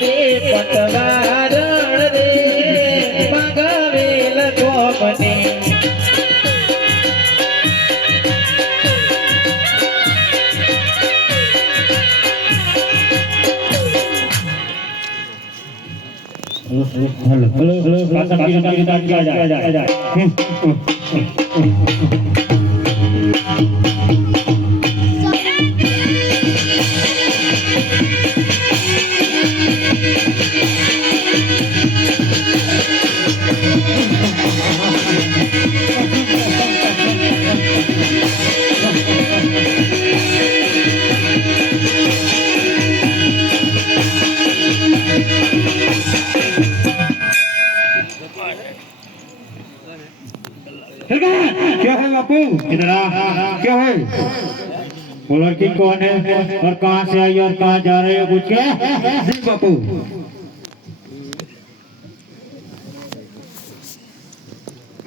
રે પટવારણ રે મગાવેલ કોમને हेलो हेलो हेलो पासा की जा क्या है बापू इधर आ क्या है वो लड़की कौन है और कहाँ से आई और कहाँ जा रही है कुछ क्या जी बापू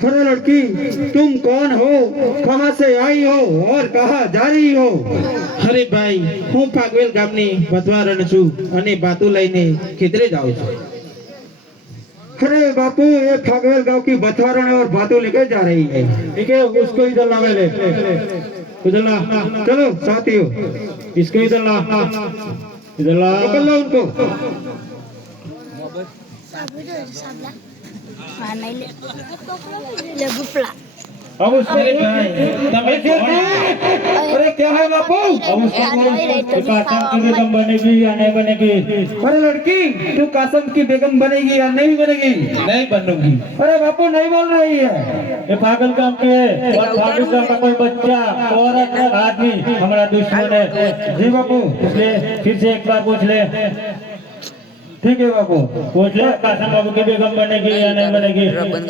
अरे लड़की तुम कौन हो कहाँ से आई हो और कहाँ जा रही हो અરે ભાઈ હું ફાગવેલ ગામની વધવારણ છું અને બાતુ લઈને ખેતરે જાઉં છું अरे बापू ये फागवेल गांव की बथवारण और बातों लेके जा रही है ठीक है उसको इधर ला ले इधर ला चलो साथियों इसको इधर ला पकड़ लो उनको अब उसको અરે ભાઈ તમે કોણ? अरे क्या है बापू अब उसको कासम की बेगम बनेगी या नहीं बनेगी अरे लड़की तू कासम की बेगम बनेगी या नहीं बनेगी નહીં બનूंगी अरे बापू नहीं बोल रही है ये पागल काम के है और पागल काम का कोई बच्चा औरत आदमी हमारा दुश्मन है जी बापू इसलिए फिर से एक बार पूछ ले ठीक है बापू पूछ ले कासम बाबू की बेगम बनेगी या नहीं बनेगी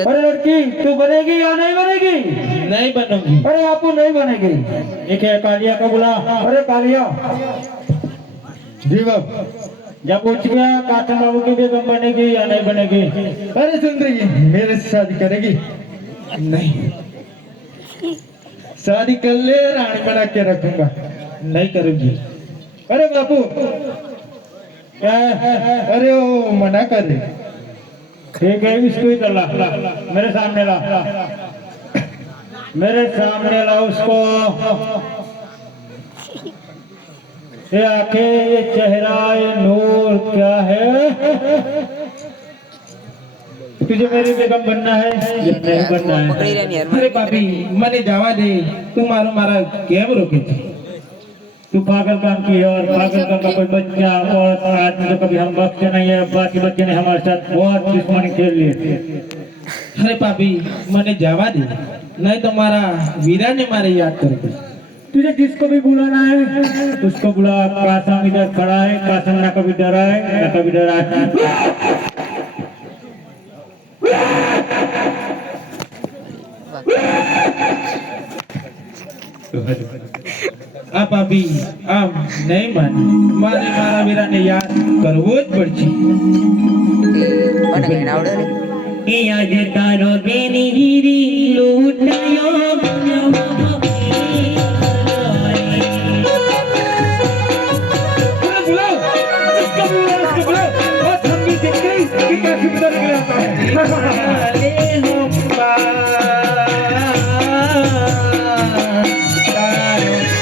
अरे लड़की तू बनेगी या नहीं बनेगी નહીં બનूंगी अरे बापू नहीं बनेगी एक है कालिया का बुला अरे कालिया जी बापू जब पूछ गया कासम बाबू की बेगम बनेगी या नहीं बनेगी अरे सुंदरी मेरे से शादी करेगी નહીં शादी कर ले रानी बना के रखूंगा નહીં કरूंगी अरे बापू क्या है? अरे वो मना कर रहे ठीक है इसको ही ला मेरे सामने ला मेरे सामने ला उसको ये आंखें ये चेहरा ये नूर क्या है तुझे मेरी बेगम बनना है या नहीं बनना है અરે ભાભી મને જવા દે તું મારો મારા કેમ રોકે છે तू पागल काम की है और पागल काम का कोई बच्चा और आदमी तो कभी हम बख्शे नहीं है बाकी बच्चे ने हमारे साथ बहुत दुश्मनी खेल लिए અરે ભાભી મને જવા દે નહીં તો મારા વીરાને મારે યાદ કરવું तुझे जिसको भी बुलाना है उसको बुला कासम इधर खड़ा है कासम ना कभी डरा है ना कभी डरा है આ ભાભી આમ નહીં માન મારે મારા વીરાને યાદ કરવો જ પડશે आज तारो बेनी वीरी लूटायो बुलाओ इसको बुलाओ और हम भी देखते हैं कि क्या सुंदर गिराता है ले हो તારો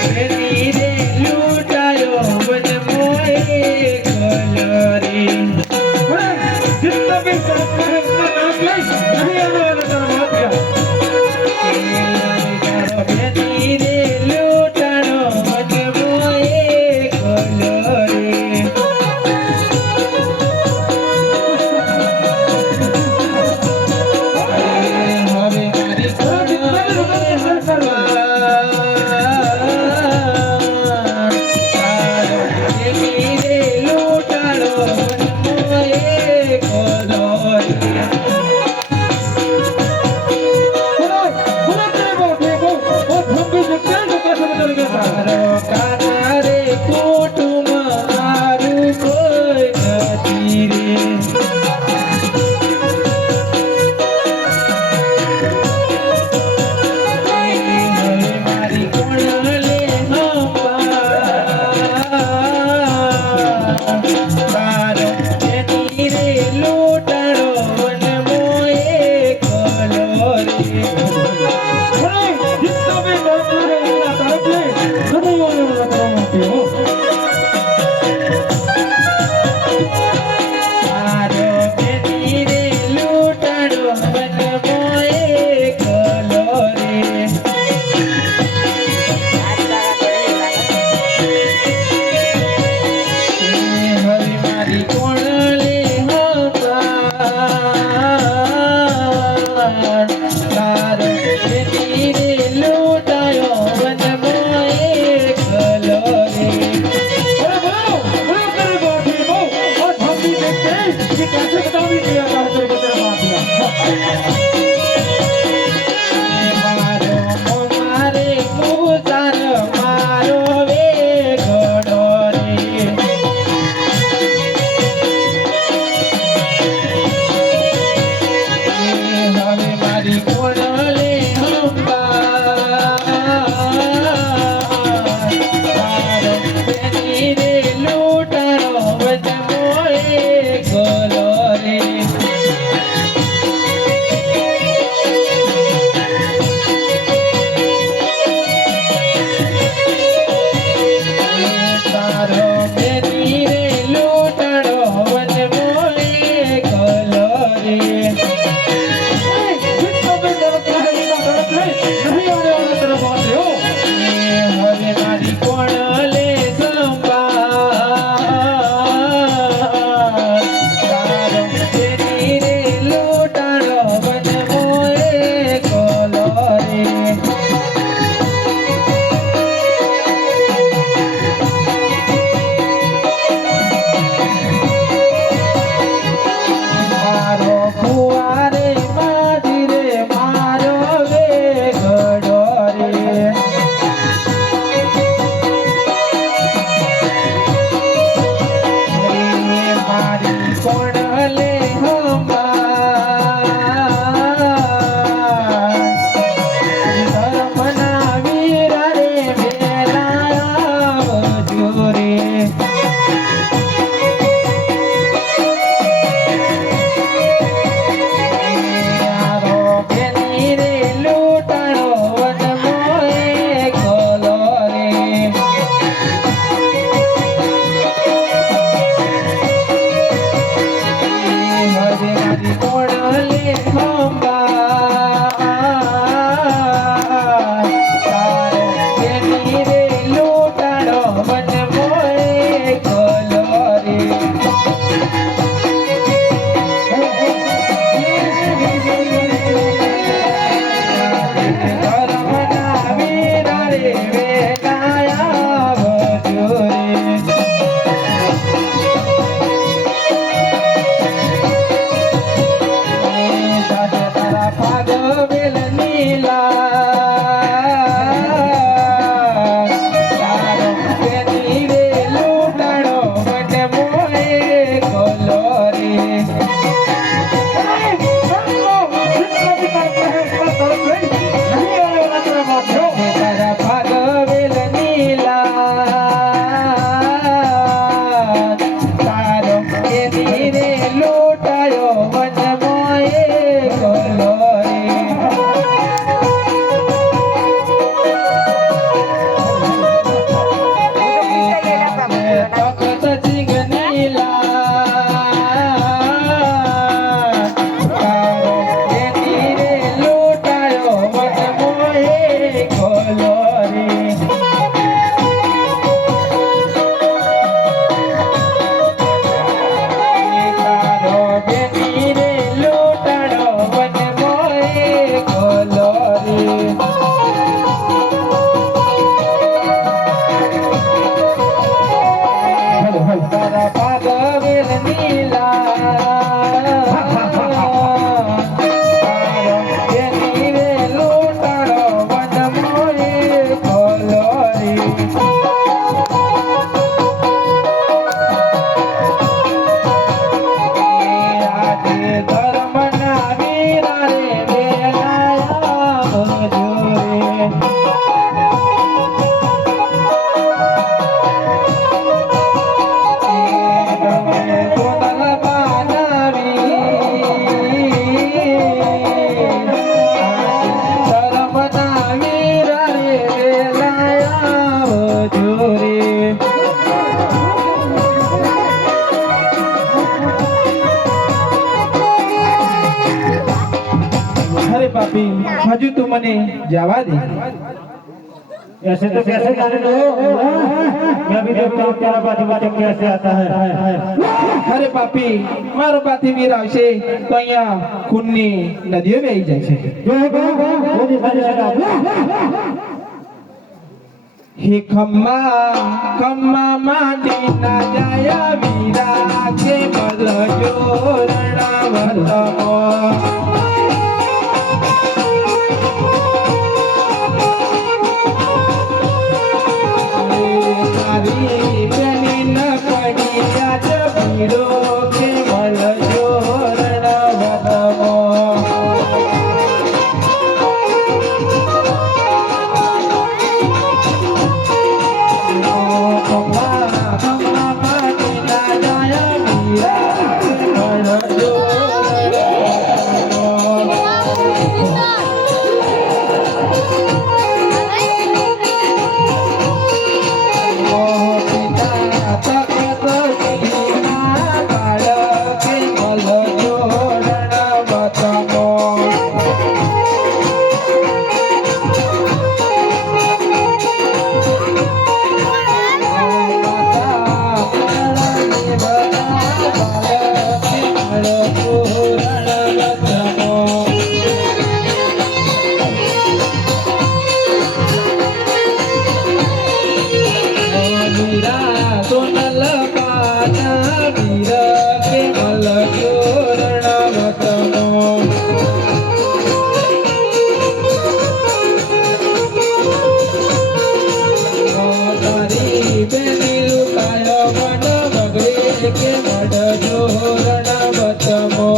બેની રે લૂટાયો વન મોએ કલરી जितना भी साथ में है उसका नाम ले नहीं आने वाला तेरा बाप क्या તારો બેની રે લૂટાયો વન મોએ કલરી મારો બેટી રે લૂંટાડો વનમો એકલો રે. હવે મારી કોણ લે હંકાર. તારો બેટી રે લૂંટાયો વનમો એકલો રે. મારો મારે મુસાર મારો વેગડો રે. હવે મારી કોણ લે હંકાર. તારો બેટી રે લૂંટાડો વનમો એકલો રે. તારો બેટી રે લૂંટાડો વનમો એકલો રે. હવે મારી કોણ લે સંભાળ. તારો બેટી રે લૂંટાડો વનમો એકલો રે. મારો ફુવારે માજી રે મારો વેગડો રે. મારી કોણ લે હંકાર. ધર્મના વીર રે વેલા આવજો રે. મારો બેટી રે લૂંટાડો વનમો એકલો રે. હવે મારી કોણ લે હંકાર. તારો બેટી રે લૂંટાડો વનમો તું મને જવા દે। ऐसे तो कैसे जाने दो, मैं भी देखता हूँ तेरा बाती बातें कैसे आता है। અરે પાપી, મારો પાથી વીર આવશે તો અહીંયા ખૂનની નદીઓ વહી જાય છે। जो होगा वो दिखाई देगा। હે ખમ્મા ખમ્મા માંડી ના જાય વીરા કે મલજો રણાવતમો। તારી બેની ન પડી આજ વીરો કે મલજો રણાવતમો। સોનલ કાના વીર કે મલજો રણાવતમો। તારી બેની લુકાયો મન બગડે કે મડજો રણાવતમો।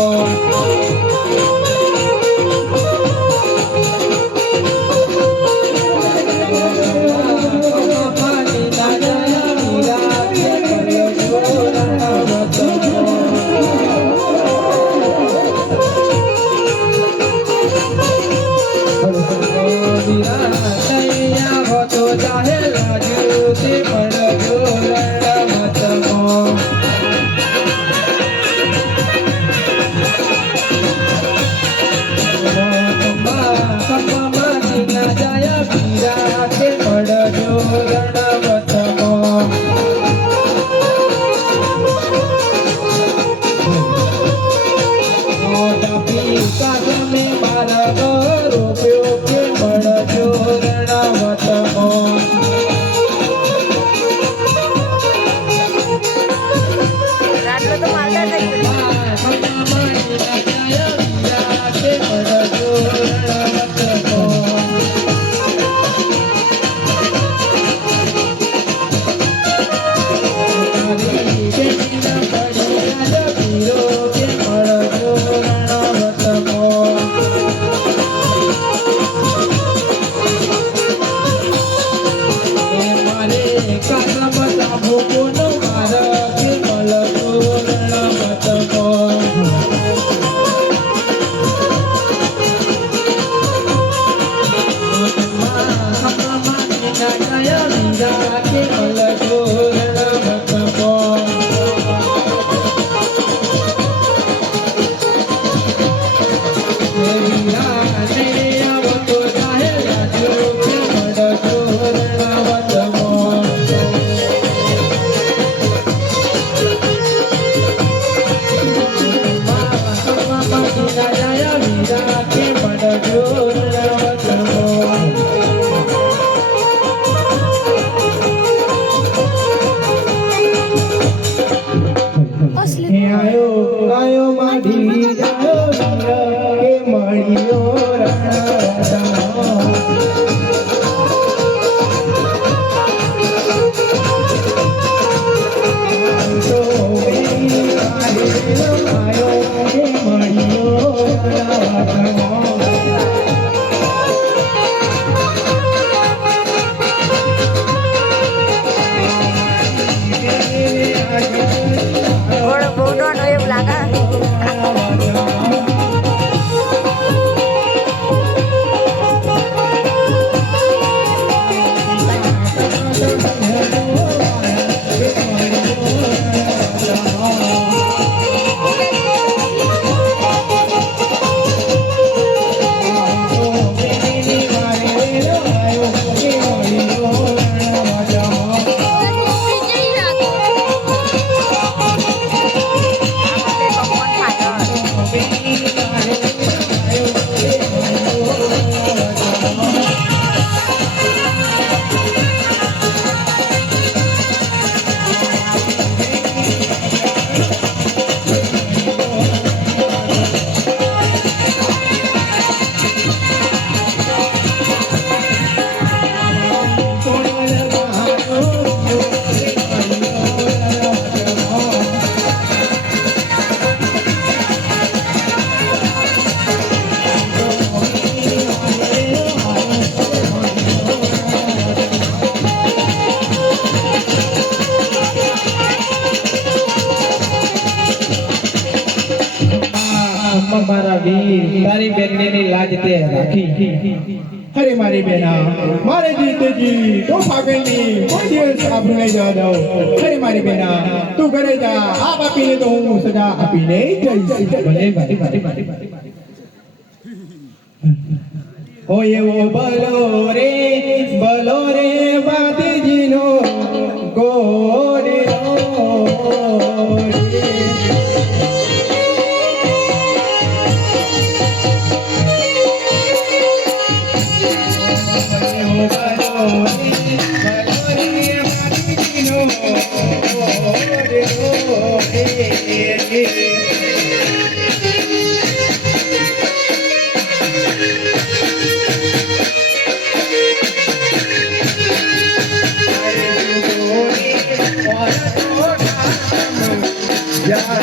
ઘોડો બહુ નાનો એવું લાગે. તારી બેનની લાજ તે રાખી. અરે મારી બેના મારે જીતજી તો પાગલની કોઈ દિવસ આબરૂ નહીં જવા દઉં. અરે મારી બેના તું ઘરે જા, આ બાપીને તો હું સજા આપીને જઈશ. ભલે ભાઈ ભાઈ હોય એવો બલો રે વાદજીનો ગોરીનો રે. Yeah.